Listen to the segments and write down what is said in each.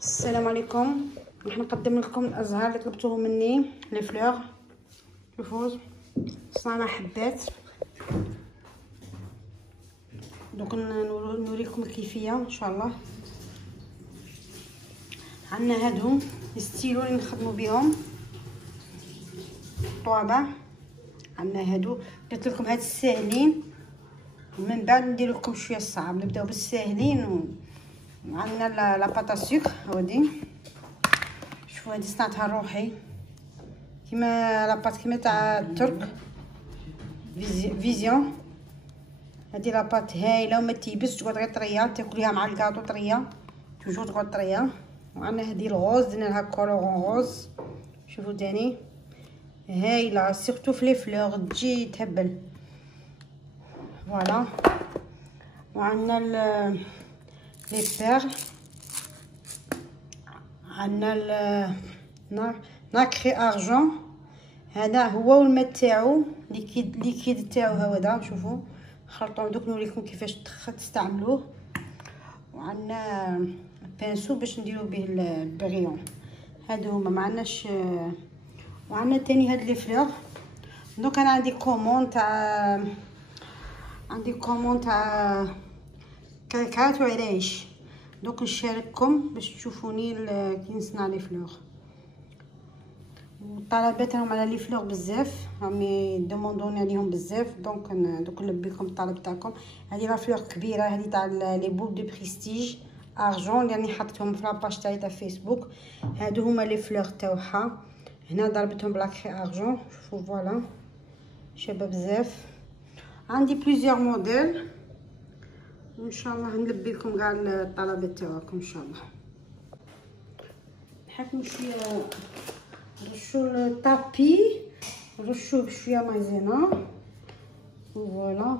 السلام عليكم. راح نقدم لكم الازهار اللي طلبتوه مني، لي فلور. شوفوا صنع حبات. دوك نوريكم الكيفيه ان شاء الله. عندنا هادو ستيلو اللي نخدموا بهم طوابع. عندنا هادو قلت لكم هاد الساهلين، ومن بعد ندير لكم شويه الصعب. نبداو بالساهلين. عندنا لا باطا سكر هادي، شوفوا هادي صنعتها روحي كيما لاباط كيما تاع الترك فيزيون. هادي لاباط هايله وما تيبس، تقعد غير طريه، تاكليها مع الكاطو طريه، توجور تقعد طريه. وعندنا هادي الغوز، درنا لها كولورون غوز. شوفوا تاني هايله، سيرتو في لي فلور تجي تهبل. فوالا. وعندنا لي بير، عندنا ناكري ارجون. هذا هو والماء تاعو ليكيد تاعو هذا. شوفوا خلطوه دوك نوريكم كيفاش تستعملوه. وعندنا بانسو باش نديرو به البريون. هادو هما ما عندناش. وعندنا تاني هاد لي فلور. دوك انا عندي كومون تاع كعكات وعرايش. دوك نشارككم باش تشوفوني كي نصنع لي فلور. والطلبات راهم على لي فلور بزاف، راهم يدوموندوني عليهم بزاف. دوك نلبيكم الطلب تاعكم. هذه لا فلور كبيره، هذه تاع لي بول دو بريستيج ارجون اللي راني حطيتهم في لاباج تاعي تاع فيسبوك. هادو هما لي فلور تاعها. هنا ضربتهم بلاكري ارجون. شوفوا فوالا شابه بزاف. عندي بليزيور موديل، وان شاء الله نلبي لكم كاع الطلبات تاعكم ان شاء الله. نحكموا شويه، نرشوا الطابي، نرشوه بشويه مايزينا. فوالا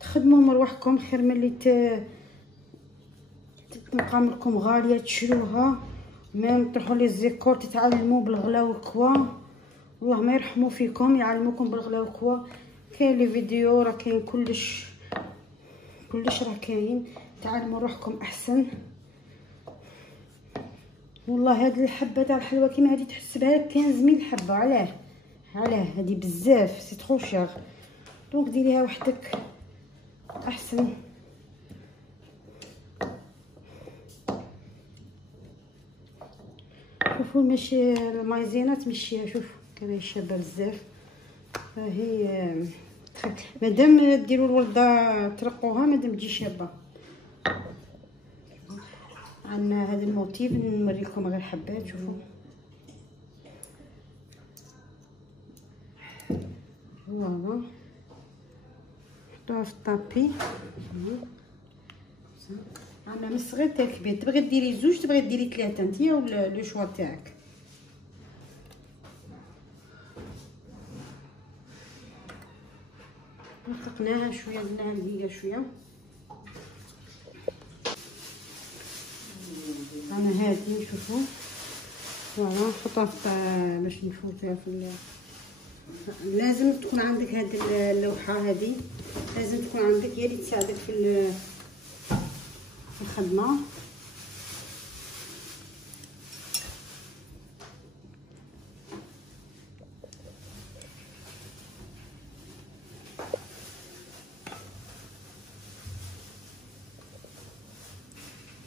تخدموا مروحكم خير ملي تقام لكم غاليه تشروها. ميم تروحوا لي زيكور تتعلموا بالغلا والكوا، والله ما يرحموا فيكم، يعلموكم بالغلا والكوا. كاين لي فيديو راه كاين كلش راه كاين. تعلموا روحكم احسن. والله هاد الحبه تاع الحلوه كيما هادي تحسبها لك 15 حبه. علاه هادي بزاف، سي ترو شير. دونك ديريها وحدك احسن. شوفوا ماشي المايزينا تمشيها. شوف كان شابه بزاف. هي مادام ديروا الورده ترقوها، مادام تجي شابه. عندنا هذا الموتيف نوريكم غير حبات. شوفوا فوالا حطوها في الطابي. عندنا من الصغير حتى الكبير. تبغي ديري زوج، تبغي ديري ثلاثه، نتيا ولا لو شوا تاعك. نطلقناها شويه، درناها دقيقه شويه. انا هادي شوفوا فوالا نحطها باش نفوتها في لازم تكون عندك هاد اللوحه. هادي لازم تكون عندك، هي اللي تساعدك في الخدمه.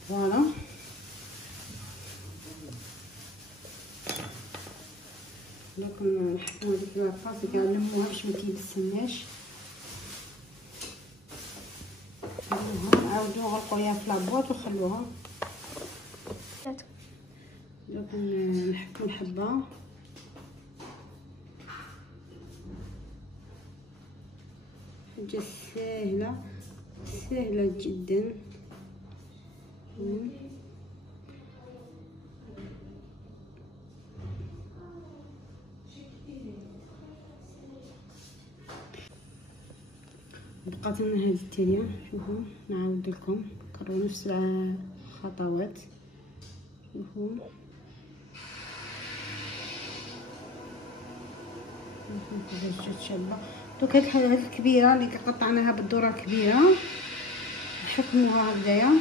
فوالا دوك نحطو هذيك لاباط كاع نلموها باش ما تيبسناش. نعاودو نغلقوها في لابواط وخلوها. دوك نحكو الحبه. حاجه سهله جدا. بقات لنا هذه الثانيه. شوفوا نعاود لكم نكرروا نفس الخطوات. شوفوا جات شابه. دوك هاد الكبيره اللي قطعناها بالذره الكبيره نحكموها هكذايا.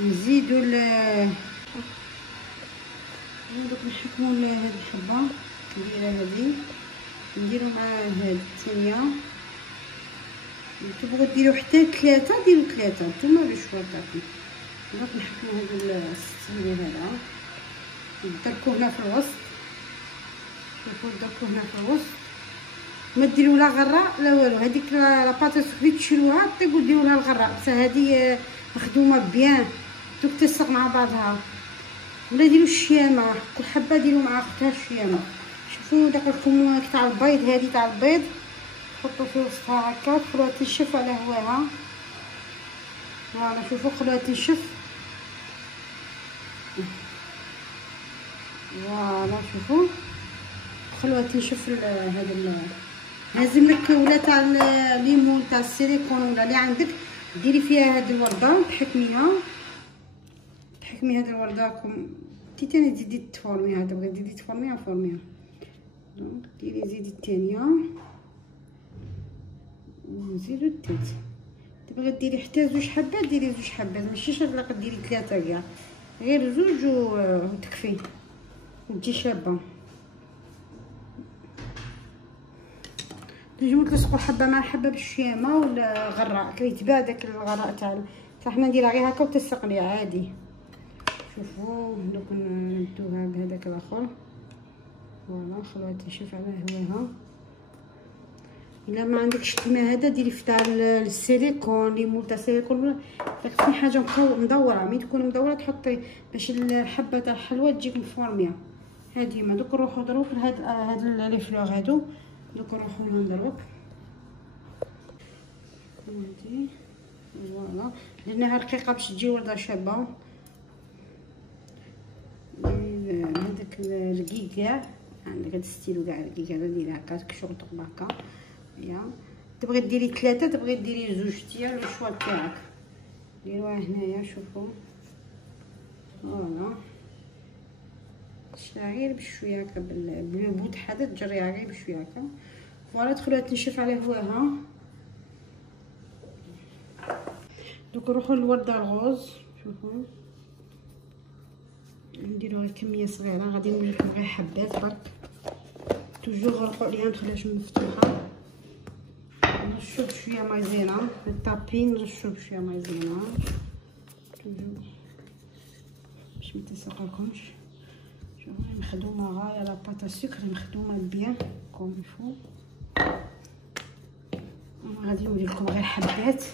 نزيدو دوك نحكمو هاد الحبه الكبيره هادي، نديرو معاها هاد الثانيه. تبغوا ديروا حتى 3 ديروا 3 نتوما بالشوا تاعكم. دوك نحكمو هاد الستيل هذا، دركو هنا في الوسط. شوفوا دركو هنا في الوسط، ما ديروا لا غراء لا والو. هذيك لاباطاط اللي تشيلوها طيبوا ديروا لها الغراء، بصح هذه مخدومه بيان دوك تلصق مع بعضها. ولا ديروا الشيامه، كل حبه ديروا مع اختها الشيامه. شوفوا داك الكمونه تاع البيض، هذه تاع البيض حطوا في وسطها هكا، خلوها تنشف على هواها. فوالا شوفوا خلوها تنشف. فوالا شوفوا خلوها تنشف. هذا هازم لك ولا تاع الليمون تاع السيليكون ولا اللي عندك، ديري فيها هاد الورده تحكميها هاد الورده كم انتي تاني تزيدي تفورميها. تبغي تزيدي تفورميها فورميها. دونك ديري زيدي الثانيه ونزيدو الثالث. تبغي ديري حتى 2 حبات ديري 2 حبات، ماشي شرط ديري 3 كاع، غير 2 وتكفي وتجي شابه. تنجمو تلصقوا حبه مع حبه بالشيامه ولا غراء كيتباع داك الغراء تاع حنا نديرها غير هكا وتلصق ليها عادي. شوفوا دوك نبدوها بهذاك الاخر. فوالا خلوها تنشف على هواها. الا ما عندكش كيما هذا ديري في تاع السيليكون، ليمون تاع السيليكون، تكون حاجه مدوره. ملي تكون مدوره تحطي باش الحبه تاع الحلوى تجيك مفورميه. هادي دوك نروحو دروك هاد لي فلور هادو دوك نروحو لهم دروك. هادي فوالا درناها رقيقه باش تجي ورده شابه. هذاك الرقيق كاع عندك هاد الستيلو كاع الرقيق هذا ديري هكا شغل تقبع هكا. يا تبغي ديري 3 تبغي ديري 2 تيا الشوا تاعك. ديروها هنايا شوفوا. فوالا تشريها غير بشويه هكا بالبود حدا تجريها غير بشويه هكا. فوالا تخلوها تنشف على هواها. دوك نروحو للورده الغوز. شوفوا نديرو غير كميه صغيره، غادي نقول لكم غير حبات برك. توجور غلقوا عليها متخليهاش مفتوحه. نرشو بشويه مايزينا الطابي، نرشو بشويه مايزينا توجور باش متلصقلكمش. شوفوا مخدومه غايه لاباطا سكر مخدومه بيان كوم الفو. غادي نوري لكم غير حبات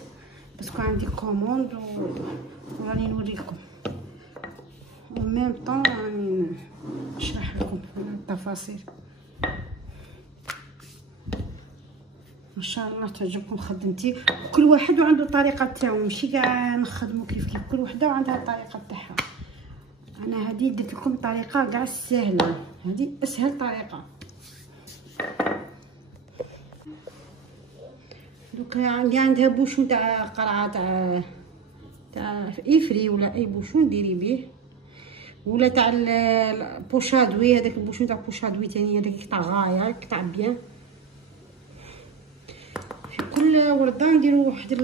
باسكو عندي كوموند وراني نوريكم وميم طون راني نشرح لكم التفاصيل. ان شاء الله تعجبكم خدمتي. كل واحد وعنده طريقه تاعو، ماشي كاع نخدموا كيف كل وحده وعندها الطريقه تاعها. انا هذه درت لكم طريقه كاع سهله، هذه اسهل طريقه. دوك عندي عندها بوشون تاع قرعه تاع افري ولا اي بوشون ديري به، ولا تاع البوشادوي هذاك البوشون تاع البوشادوي تاني هذاك تاع غايه تاع بيان. في كل ورده نديرو واحد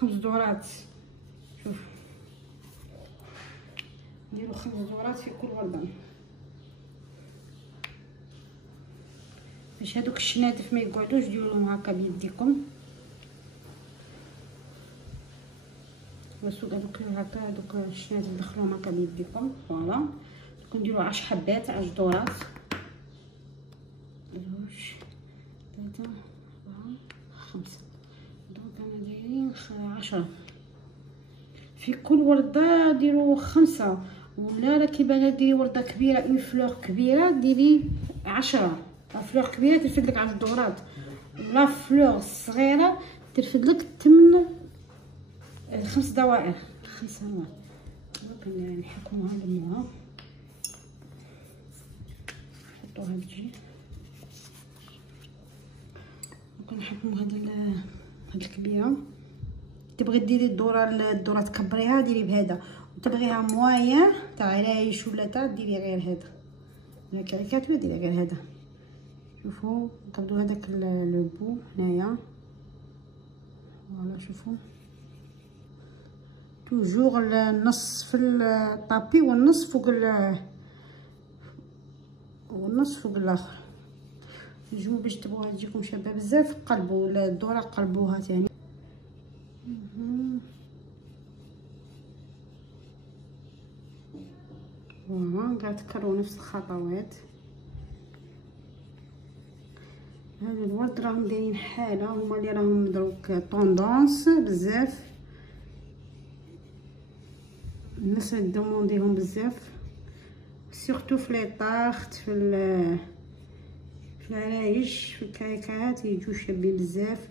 5 دورات. شوف نديرو 5 دورات في كل ورده باش هادوك الشناتف ما يقعدوش. ديروهم هكا بيديكم بس هادوك هكا هادوك الشناتف دخلوهم هكا بيديكم. فوالا دوك نديرو 10 حبات 10 دورات. 2 3 4 5 دونك انا دايرين 10 في كل ورده. ديروا 5 ولا كيبان ديري ورده كبيره اون فلور كبيره ديري 10 فلور كبيره ترفد لك 10 دورات، ولا فلور صغيره ترفد لك 5 دوائر 5 دونك نحكموها لموها نحطوها بجي. دونك نحكمو هاد الكبيره. تبغي ديري الدوره تكبريها ديري بهذا، وتبغيها موايا تاع عرايش ولا تاع ديري غير هذا ولا كريكاتوي ديري غير هذا. شوفوا نقبضوا هذاك البو هنايا. فوالا شوفوا توجور النص في الطابي والنص فوق والنص فوق الاخر. نجمو باش تبغوها تجيكم شابه بزاف قلبوا الذره، قلبوها تاني. فوالا قاعد تكرروا نفس الخطوات. هذا الورد راهم دايرين حاله، هما اللي راهم دروك طوندونس بزاف، الناس دومونديهم بزاف، سورتو في لي طارت، في العرايش، في الكعكات يجوا شابين بزاف.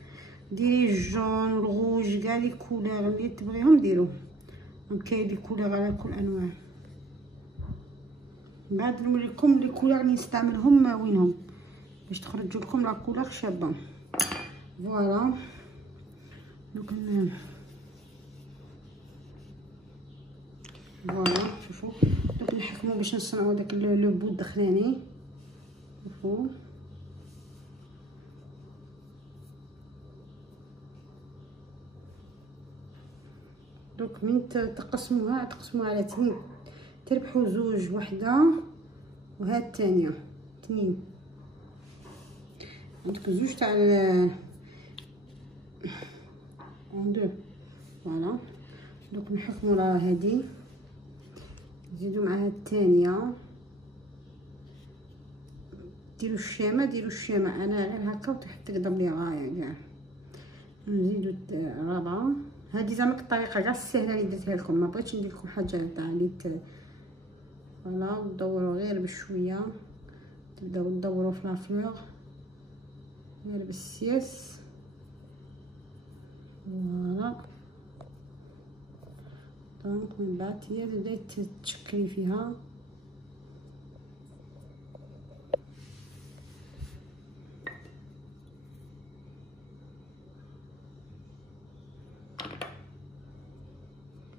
ديري الجون والغوج كاع لي كولور اللي تبغيهم ديروه، كاين لي كولور على كل انواع. بعد نوريكم لي كولور اللي نستعملهم وينهم باش تخرج لكم لا كولور شابه. فوالا دوك فوالا شوفوا دوك نحكموا باش نصنعوا داك لو بو الدخلاني. شوفوا دوك من تقسموها على 2، تربحوا زوج، وحده وهاد الثانيه 2. عندك زوج تاع دو. فوالا دوك نحكموا على هادي، نزيدوا معها الثانيه، ديروا الشامه انا غير هكا تقدر لي غايه كاع. نزيدوا الرابعه. هذه زعما الطريقه كاع السهله اللي درتها لكم، ما بغيتش ندير لكم حاجه تاع اللي فوالا. تدوروا غير بشويه، تبداو تدوروا في لافلور غير بالسياس. فوالا دونك من بعد هي تبداي تشكلي فيها.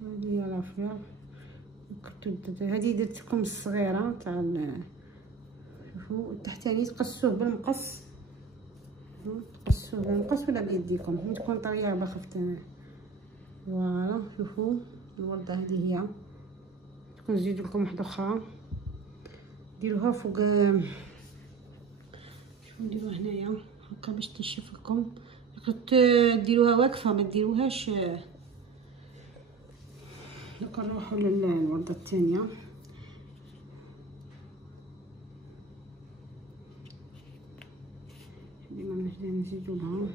هذه هي لافلور. هذه درت لكم الصغيره تاع شوفوا التحتاني تقصوه بالمقص، تقصوه بالمقص ولا بيديكم من تكون طريه بخفتها. فوالا شوفوا الورده هذه هي. تكون نزيد لكم واحده اخرى ديروها فوق. شوفوا نديروها هنايا هكا باش تنشف لكم. ديروها واقفه ما ديروهاش. دوكا نروحوا للورده الثانيه. ديما نزيدو لها.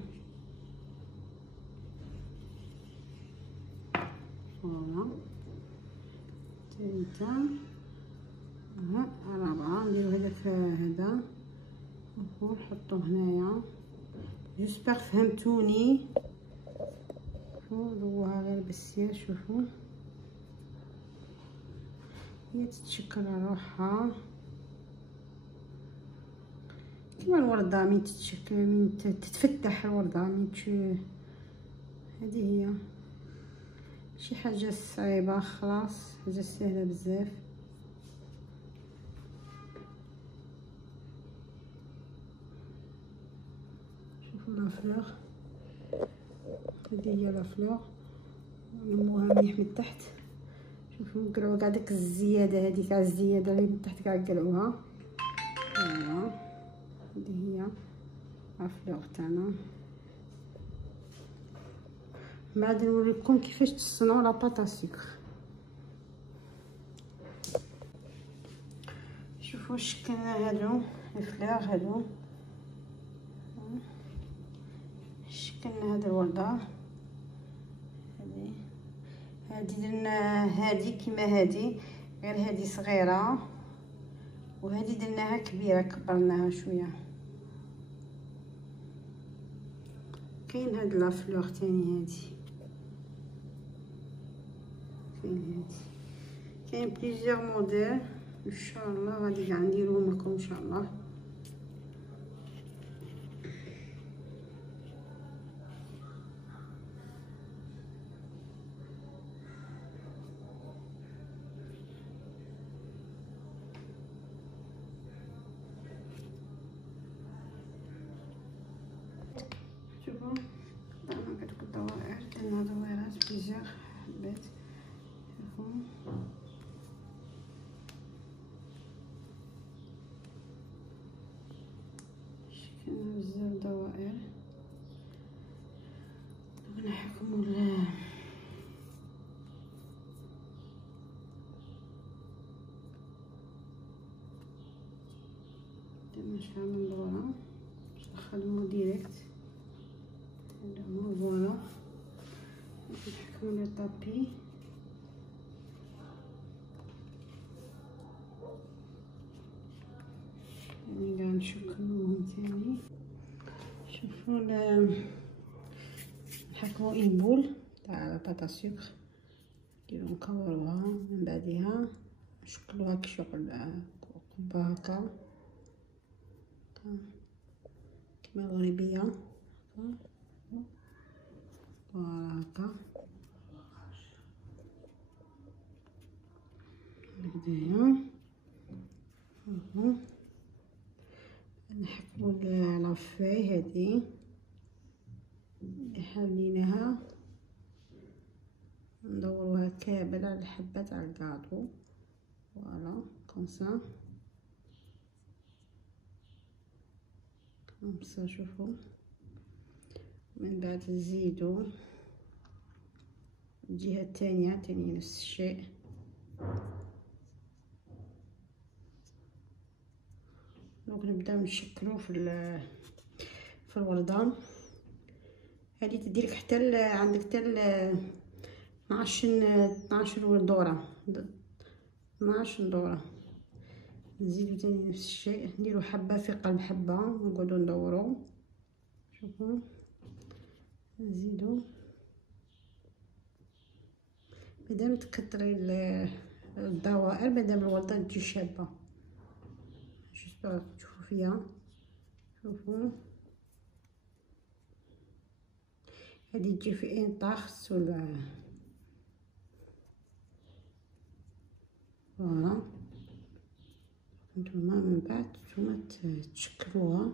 فوالا الثالثه ها الرابعه. نديرو هذاك هذا ونحطوه هنايا. جيسبر فهمتوني. شوفوا ضوها غير بالسياس. شوفوا هي تتشكل على روحها كيما الورده من تتشكل، من تتفتح الورده من هذه هي شي حاجه صعيبه، خلاص حاجه سهله بزاف. شوفوا لافلور هذه هي لافلور، نموها مليح من تحت. شوفوا نقلعوا كاع داك الزياده، هذه كاع الزياده اللي من تحت كاع نقلعوها. فوالا هذه هي لافلور تاعنا. بعد نوريكم كيفاش تصنعوا لاباط سكر. شوفوا شكلنا هادو الفلور، هادو شكلنا هاد الورده. هادي درنا هادي كيما هادي، غير هادي صغيره وهادي درناها كبيره، كبرناها شويه. كاين هاد لافلور تاني، هادي كاين بليزيور موديل ان شاء الله غادي كاع نديروهم لكم ان شاء الله. شوفوا درنا هادوك الدوائر، درنا دوائرات بليزيور حبات. كاين بزاف دوائر نحكمو نشعل من دورة باش نخدمو ديريكت. هادو فوالا نحكمو لي طابي. يعني قاع نشكلوهم تاني. شوفو نحكمو اون بول تاع الباطا سكر، نديرو نكوروها من بعدها نشكلوها كي شغل قبة هكا كيما الغريبية فوالا هكا هكدايا. نحكمو لافاي هادي اللي حاوليناها ندوروها كامل على الحبة تاع الكاطو فوالا كومسا كومسا. شوفو من بعد نزيدو الجهة الثانية نفس الشيء. دونك نبداو نشكلو في الوردان. هذه تديلك حتى عندك حتى 12 دورة 12 دورة. نزيدو تاني نفس الشيء، نديرو حبة في قلب حبة ونقعدو ندورو. شوفو نزيدو مادام تكتري الدوائر مادام الوردة تجي شابة. جيسبر تشوفو فيا. شوفو هادي تجي في انطاخ ولا فوالا. نتوما من بعد نتوما تشكلوها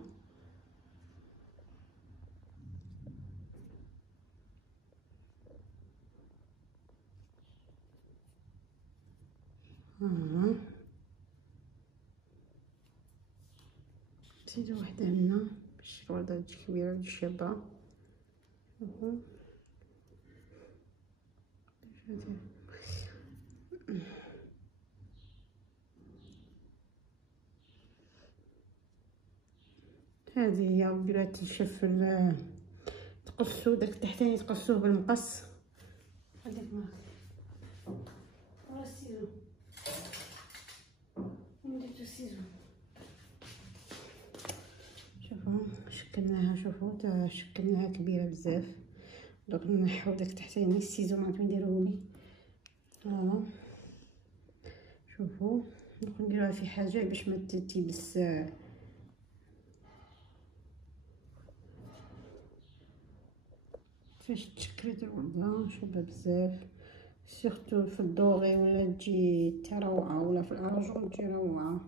نزيدو وحدة هنا باش الوردة تجي كبيرة تجي شابة. شوفو هذه هي. وديروها تنشف تقصو داك التحتاني تقصوه بالمقص. هذاك معاك ورا السيزو نديرو السيزو. شوفو شكلناها. شوفو شكلناها كبيره بزاف. دوك نحو داك التحتاني السيزو معاك نديروهولي فوالا. شوفو دوك نديروها في حاجه باش ما تيبس. فاش تشكلت الوردة شابة بزاف سيرتو في الدوغي ولا تجي تا روعة ولا في الارجون تجي روعة.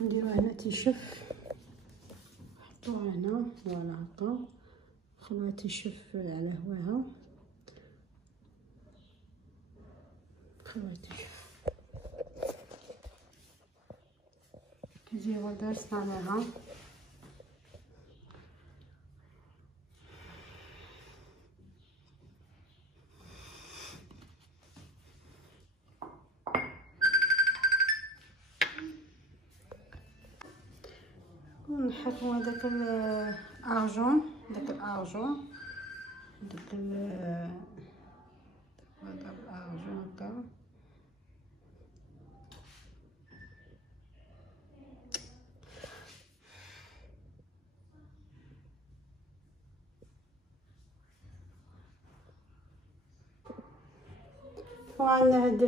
نديروها هنا تيشف نحطوها هنا فوالا هكا نخلوها تنشف على هواها نخلوها تنشف. هذه الوردة صنعناها. نحكمو هذاك الارجون داك الارجون داك هذا الارجون هكا وعندنا هاد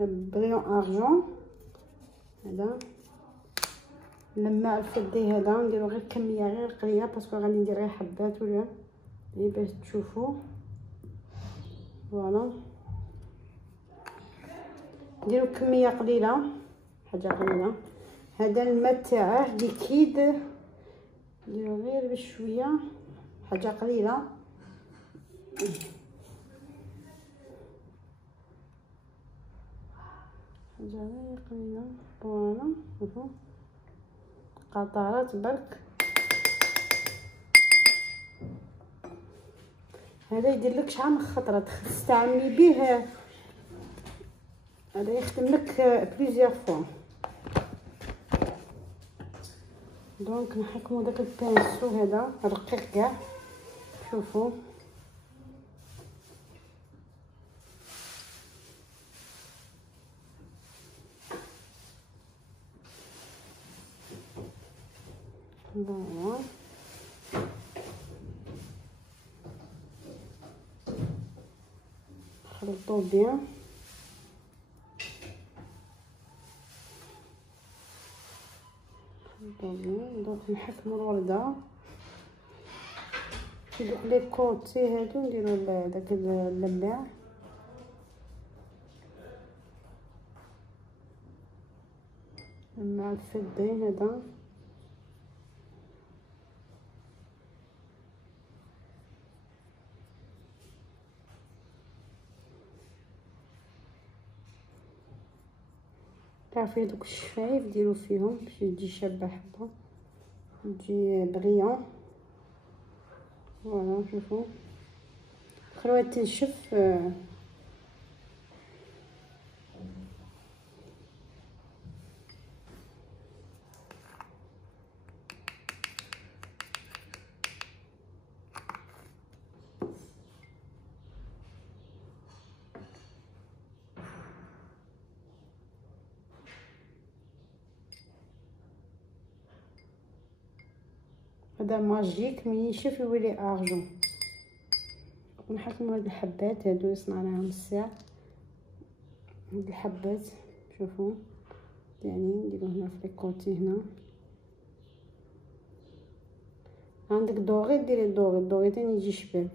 البريون ارجون هذا لما الفضي هذا نديرو غير كميه غير قليله باسكو غادي ندير غير حبات ولا باش تشوفوا فوالا. نديرو كميه قليله حاجه قليله. هذا الماء تاعه ليكيد نديرو غير بشويه حاجه قليله. حاجه قليله. فوالا شوفوا قطرات برك. هذا يدير لك شحال من خطره تستعملي به، هذا يخدم لك بليزيور فوا. دونك نحكمو داك البانسو هذا رقيق كاع. شوفوا فوالا خلطو بيان. دونك نحكمو الورده في دوك لي كوتي هادو، نديرو داك اللماع. مع الفضي هذا تعرفي هذوك الشفايف ديرو فيهم باش تجي شابه حبه، تجي بريون. فوالا شوفوا خلوها تنشف. هذا ماجيك من ينشف يولي ارجون. نحكمو هاد الحبات هادو اللي صنعناهم الساعه، هاد الحبات شوفوا يعني نديرو هنا في الكوتي. هنا عندك دوغي ديري الدوغي تاني يجي شباب.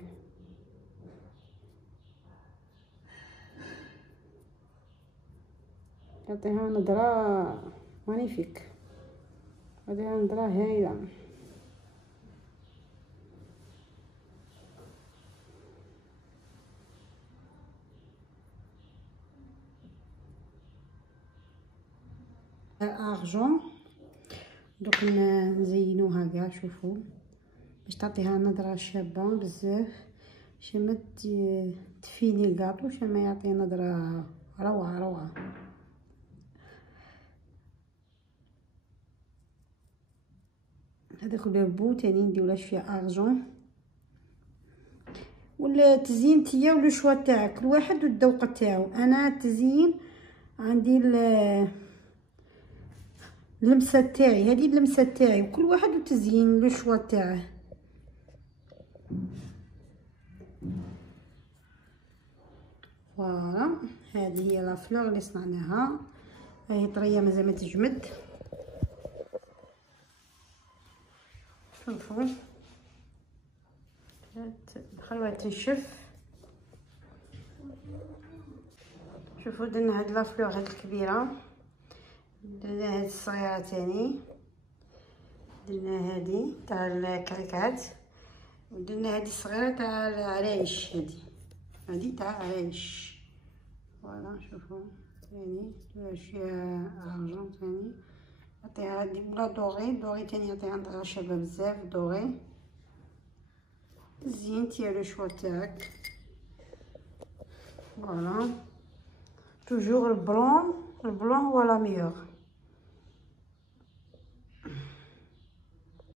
يعطيها نظره مانيفيك، يعطيها نظره هايله. ارجون دوك نزينوها كاع. شوفوا باش تعطيها نظره شابه بزاف، باش ما تفيني الكاطو، باش ما يعطي نظره روعه. هذاك البو تاني نديرو شويه ارجون. ولا التزيين تيا ولا شوا تاعك كل واحد والذوق تاعو. انا التزيين عندي اللمسه تاعي، هذه اللمسه تاعي، وكل واحد والتزيين لو شوا تاعه. فوالا هذه هي لا فلور اللي صنعناها، راهي طريه مازال ما تجمد. شوفوا خلوها تنشف. شوفوا درنا هاد لا فلور هاد الكبيره، درنا هاد الصغيره تاني، درنا هادي تاع الكريكات، ودرنا هادي الصغيره تاع العرايش. هادي تاع العرايش. فوالا شوفوا تاني شويه ارجون تاني يعطيها هادي ولا دوغي تاني يعطيها نظره شابه بزاف. دوغي الزين تاعو شوا تاعك. فوالا توجور البلون هو لا ميور.